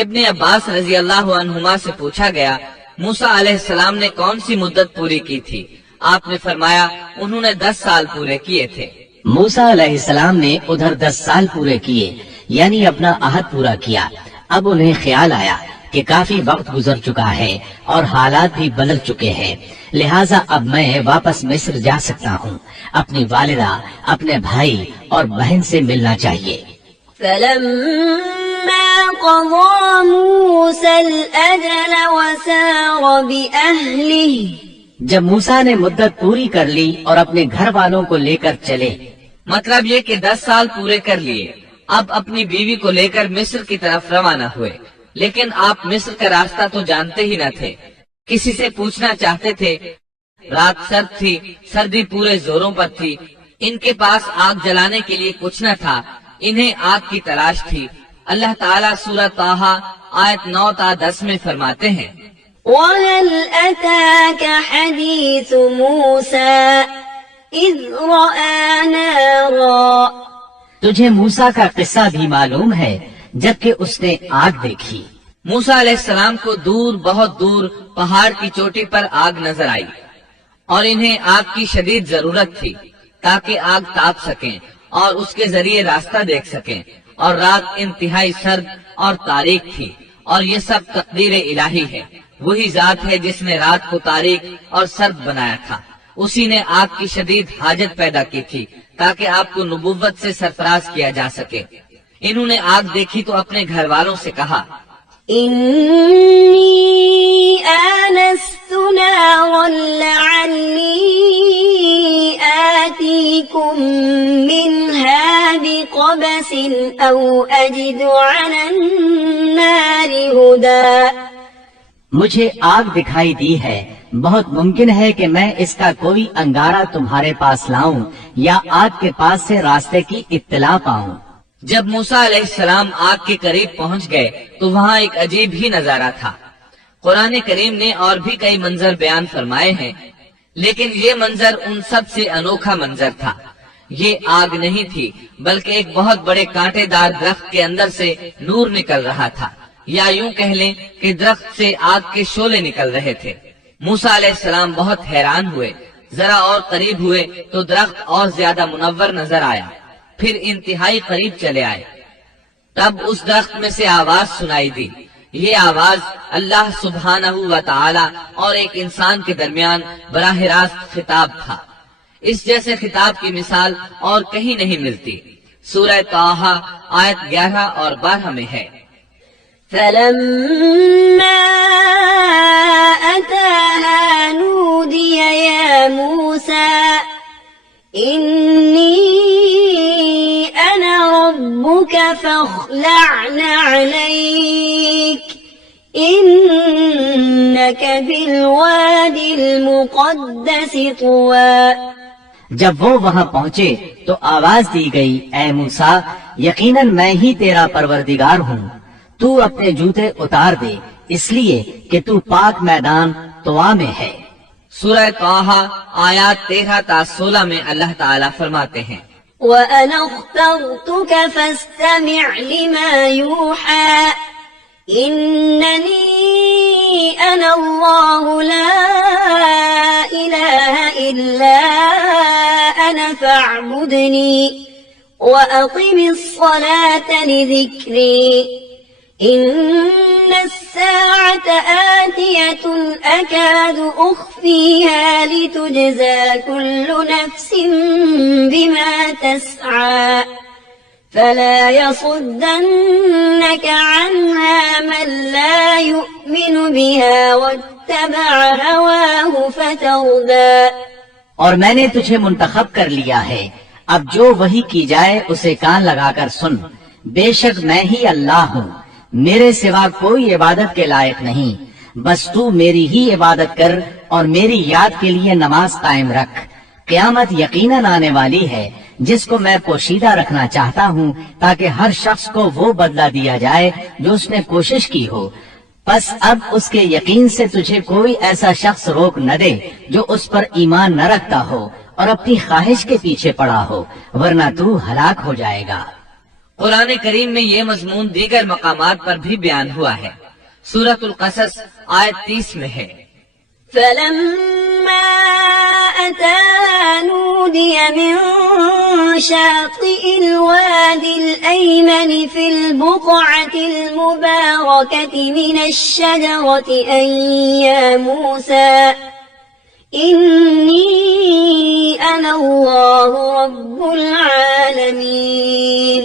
ابن عباس رضی اللہ عنہما سے پوچھا گیا موسیٰ علیہ السلام نے کون سی مدت پوری کی تھی؟ آپ نے فرمایا انہوں نے 10 سال پورے کیے تھے۔ موسیٰ علیہ السلام نے ادھر 10 سال پورے کیے، یعنی اپنا عہد پورا کیا۔ اب انہیں خیال آیا کہ کافی وقت گزر چکا ہے اور حالات بھی بدل چکے ہیں، لہٰذا اب میں واپس مصر جا سکتا ہوں۔ اپنی والدہ، اپنے بھائی اور بہن سے ملنا چاہیے۔ فلما قضى موسى الأجل وسار بأهله، جب موسیٰ نے مدت پوری کر لی اور اپنے گھر والوں کو لے کر چلے، مطلب یہ کہ 10 سال پورے کر لیے، اب اپنی بیوی کو لے کر مصر کی طرف روانہ ہوئے۔ لیکن آپ مصر کا راستہ تو جانتے ہی نہ تھے، کسی سے پوچھنا چاہتے تھے۔ رات سرد تھی، سردی پورے زوروں پر تھی، ان کے پاس آگ جلانے کے لیے کچھ نہ تھا، انہیں آگ کی تلاش تھی۔ اللہ تعالیٰ سورہ طٰہٰ آیت 9 تا 10 میں فرماتے ہیں وَهَلْ أَتَاكَ حَدِيثُ مُوسَىٰ إِذْ رَأَىٰ نَارًا، تجھے موسیٰ کا قصہ بھی معلوم ہے جبکہ اس نے آگ دیکھی۔ موسیٰ علیہ السلام کو دور، بہت دور پہاڑ کی چوٹی پر آگ نظر آئی اور انہیں آگ کی شدید ضرورت تھی تاکہ آگ تاپ سکیں اور اس کے ذریعے راستہ دیکھ سکیں، اور رات انتہائی سرد اور تاریک تھی، اور یہ سب تقدیر الہی ہے۔ وہی ذات ہے جس نے رات کو تاریک اور سرد بنایا تھا، اسی نے آگ کی شدید حاجت پیدا کی تھی تاکہ آپ کو نبوت سے سرفراز کیا جا سکے۔ انہوں نے آگ دیکھی تو اپنے گھر والوں سے کہا إِنِّي آنَسْتُ نَارًا لَعَلِّي آتِيكُم مِّنْهَا بِقَبَسٍ أَوْ أَجِدُ عَلَى النَّارِ هُدًى، مجھے آگ دکھائی دی ہے، بہت ممکن ہے کہ میں اس کا کوئی انگارہ تمہارے پاس لاؤں یا آگ کے پاس سے راستے کی اطلاع پاؤں۔ جب موسیٰ علیہ السلام آگ کے قریب پہنچ گئے تو وہاں ایک عجیب ہی نظارہ تھا۔ قرآن کریم نے اور بھی کئی منظر بیان فرمائے ہیں، لیکن یہ منظر ان سب سے انوکھا منظر تھا۔ یہ آگ نہیں تھی بلکہ ایک بہت بڑے کانٹے دار درخت کے اندر سے نور نکل رہا تھا، یا یوں کہہ لیں کہ درخت سے آگ کے شعلے نکل رہے تھے۔ موسیٰ علیہ السلام بہت حیران ہوئے، ذرا اور قریب ہوئے تو درخت اور زیادہ منور نظر آیا، پھر انتہائی قریب چلے آئے، تب اس درخت میں سے آواز سنائی دی۔ یہ آواز اللہ سبحانہ و تعالی اور ایک انسان کے درمیان براہ راست خطاب تھا۔ اس جیسے خطاب کی مثال اور کہیں نہیں ملتی۔ سورہ طٰہٰ آیت 11 اور 12 میں ہے فَلَمَّا أَتَاهَا نُودِيَ يَا مُوسَىٰ إِنِّي أَنَا رَبُّكَ فَاخْلَعْ نَعْلَيْكَ إِنَّكَ بِالْوَادِ الْمُقَدَّسِ طُوًى۔ جب وہ وہاں پہنچے تو آواز دی گئی، اے موسیٰ، یقیناً میں ہی تیرا پروردگار ہوں، تو اپنے جوتے اتار دے، اس لیے کہ تو پاک میدان طوا میں ہے۔ سورہ طٰہٰ آیات 13 تا 16 میں اللہ تعالیٰ فرماتے ہیں وَأَنَا اخْتَرْتُكَ فَاسْتَمِعْ لِمَا يُوحَىٰ إِنَّنِي أَنَا اللَّهُ لَا إِلَٰهَ إِلَّا أَنَا فَاعْبُدْنِي وَأَقِمِ الصَّلَاةَ لِذِكْرِي إِنَّ السَّاعَةَ آتِيَةٌ أَكَادُ أُخْفِيهَا لِتُجْزَىٰ كُلُّ نَفْسٍ بِمَا تَسْعَىٰ فَلَا يَصُدَّنَّكَ عَنْهَا مَن لَّا يُؤْمِنُ بِهَا وَاتَّبَعَ هَوَاهُ فَتَرْدَىٰ۔ اور میں نے تجھے منتخب کر لیا ہے، اب جو وحی کی جائے اسے کان لگا کر سن، بے شک میں ہی اللہ ہوں، میرے سوا کوئی عبادت کے لائق نہیں، بس تو میری ہی عبادت کر اور میری یاد کے لیے نماز قائم رکھ۔ قیامت یقیناً آنے والی ہے جس کو میں پوشیدہ رکھنا چاہتا ہوں تاکہ ہر شخص کو وہ بدلہ دیا جائے جو اس نے کوشش کی ہو، پس اب اس کے یقین سے تجھے کوئی ایسا شخص روک نہ دے جو اس پر ایمان نہ رکھتا ہو اور اپنی خواہش کے پیچھے پڑا ہو، ورنہ تو ہلاک ہو جائے گا۔ قرآن کریم میں یہ مضمون دیگر مقامات پر بھی بیان ہوا ہے. سورۃ القصص آیت 30 میں ہے. فلما أتاها نودي من شاطئ الوادي الأيمن في البقعة المباركة من الشجرة أن يا موسى إني أنا الله رب العالمين.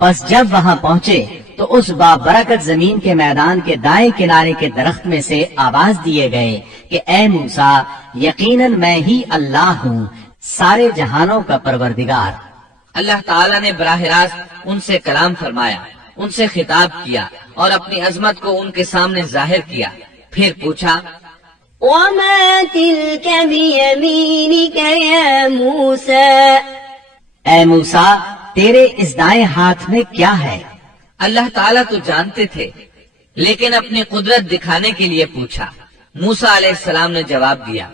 بس جب وہاں پہنچے تو اس بابرکت زمین کے میدان کے دائیں کنارے کے درخت میں سے آواز دیے گئے کہ اے موسیٰ، یقیناً میں ہی اللہ ہوں، سارے جہانوں کا پروردگار. اللہ تعالیٰ نے براہ راست ان سے کلام فرمایا، ان سے خطاب کیا اور اپنی عظمت کو ان کے سامنے ظاہر کیا. پھر پوچھا وما تلك بيمينك يا موسى. اے موسیٰ، تیرے اس دائیں ہاتھ میں کیا ہے؟ اللہ تعالیٰ تو جانتے تھے، لیکن اپنی قدرت دکھانے کے لیے پوچھا. موسیٰ علیہ السلام نے جواب دیا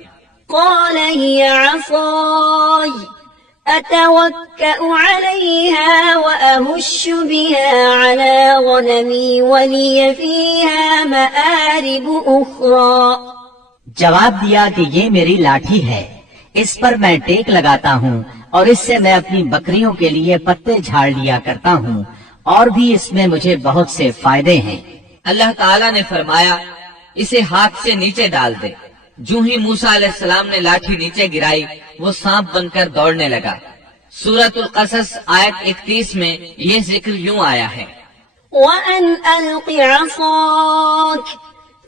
قال هي عصاي أتوكأ عليها وأهش بها على غنمي ولي فيها مآرب أخرى. جواب دیا کہ یہ میری لاٹھی ہے، اس پر میں ٹیک لگاتا ہوں اور اس سے میں اپنی بکریوں کے لیے پتے جھاڑ لیا کرتا ہوں، اور بھی اس میں مجھے بہت سے فائدے ہیں. اللہ تعالیٰ نے فرمایا اسے ہاتھ سے نیچے ڈال دے. جو ہی موسیٰ علیہ السلام نے لاٹھی نیچے گرائی وہ سانپ بن کر دوڑنے لگا. سورۃ القصص آیت 31 میں یہ ذکر یوں آیا ہے وأن ألق عصاك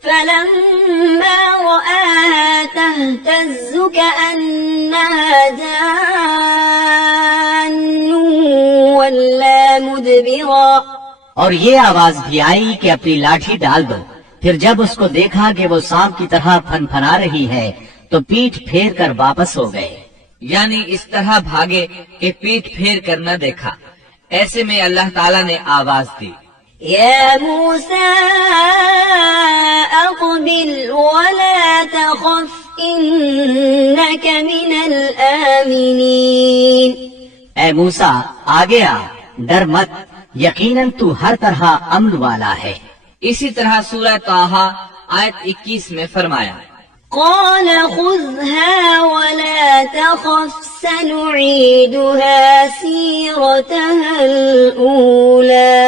فلما رآها تهتز كأنها جان ولا مدبرا. اور یہ آواز بھی آئی کہ اپنی لاٹھی ڈال دو. پھر جب اس کو دیکھا کہ وہ سانپ کی طرح پھن پھنا رہی ہے تو پیٹھ پھیر کر واپس ہو گئے. یعنی اس طرح بھاگے کہ پیٹھ پھیر کر نہ دیکھا. ایسے میں اللہ تعالیٰ نے آواز دی يا موسى أقبل ولا تخف إنك من الآمنين. اے موسیٰ، آگے آ، ڈر مت، یقیناً تو ہر طرح امن والا ہے. اسی طرح سورہ طٰہٰ آیت 21 میں فرمایا قال خذها ولا تخف سنعيدها سيرتها الأولى.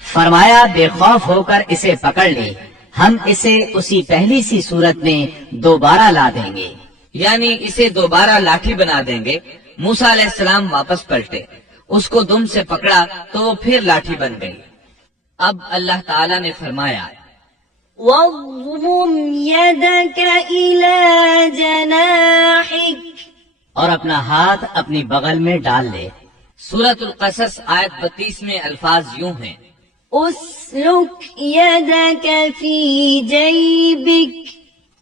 فرمایا بے خوف ہو کر اسے پکڑ لے، ہم اسے اسی پہلی سی صورت میں دوبارہ لا دیں گے. یعنی اسے دوبارہ لاٹھی بنا دیں گے. موسیٰ علیہ السلام واپس پلٹے، اس کو دم سے پکڑا تو وہ پھر لاٹھی بن گئی. اب اللہ تعالیٰ نے فرمایا واضمم يدك إلى جناحك. اور اپنا ہاتھ اپنی بغل میں ڈال لے. سورۃ القصص آیت 32 میں الفاظ یوں ہیں اسلك يدك في جيبك.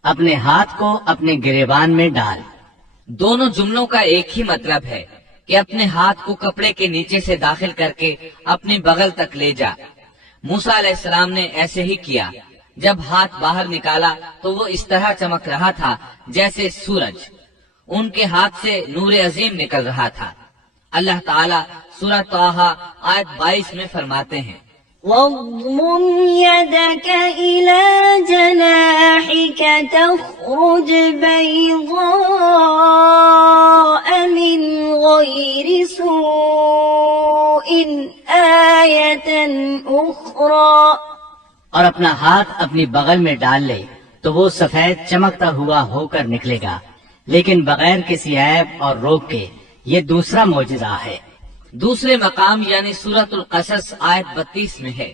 اپنے ہاتھ کو اپنے گریبان میں ڈال. دونوں جملوں کا ایک ہی مطلب ہے کہ اپنے ہاتھ کو کپڑے کے نیچے سے داخل کر کے اپنے بغل تک لے جا. موسیٰ علیہ السلام نے ایسے ہی کیا. جب ہاتھ باہر نکالا تو وہ اس طرح چمک رہا تھا جیسے سورج. ان کے ہاتھ سے نور عظیم نکل رہا تھا. اللہ تعالیٰ سورہ طٰہٰ آیت 22 میں فرماتے ہیں واضمم يدك إلى جناحك تخرج بيضاء من غير سوء آية أخرى. اور اپنا ہاتھ اپنی بغل میں ڈال لے تو وہ سفید چمکتا ہوا ہو کر نکلے گا، لیکن بغیر کسی عیب اور روگ کے. یہ دوسرا معجزہ ہے. دوسرے مقام یعنی سورۃ القصص آیت 32 میں ہے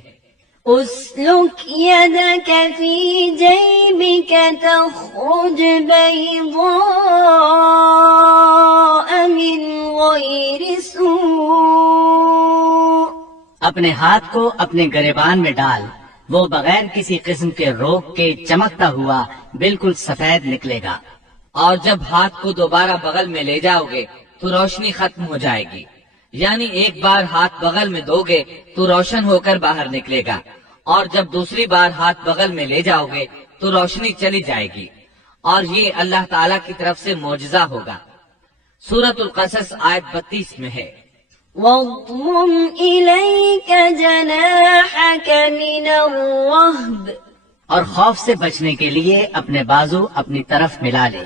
اسلك يدك في جيبك تخرج بيضاء من غير سوء. اپنے ہاتھ کو اپنے گریبان میں ڈال، وہ بغیر کسی قسم کے روگ کے چمکتا ہوا بالکل سفید نکلے گا. اور جب ہاتھ کو دوبارہ بغل میں لے جاؤ گے تو روشنی ختم ہو جائے گی. یعنی ایک بار ہاتھ بغل میں دو گے تو روشن ہو کر باہر نکلے گا، اور جب دوسری بار ہاتھ بغل میں لے جاؤ گے تو روشنی چلی جائے گی. اور یہ اللہ تعالیٰ کی طرف سے معجزہ ہوگا. سورۃ القصص آیت 32 میں ہے واضمم إليك جناحك من الرهب اور خوف سے بچنے کے لیے اپنے بازو اپنی طرف ملا لے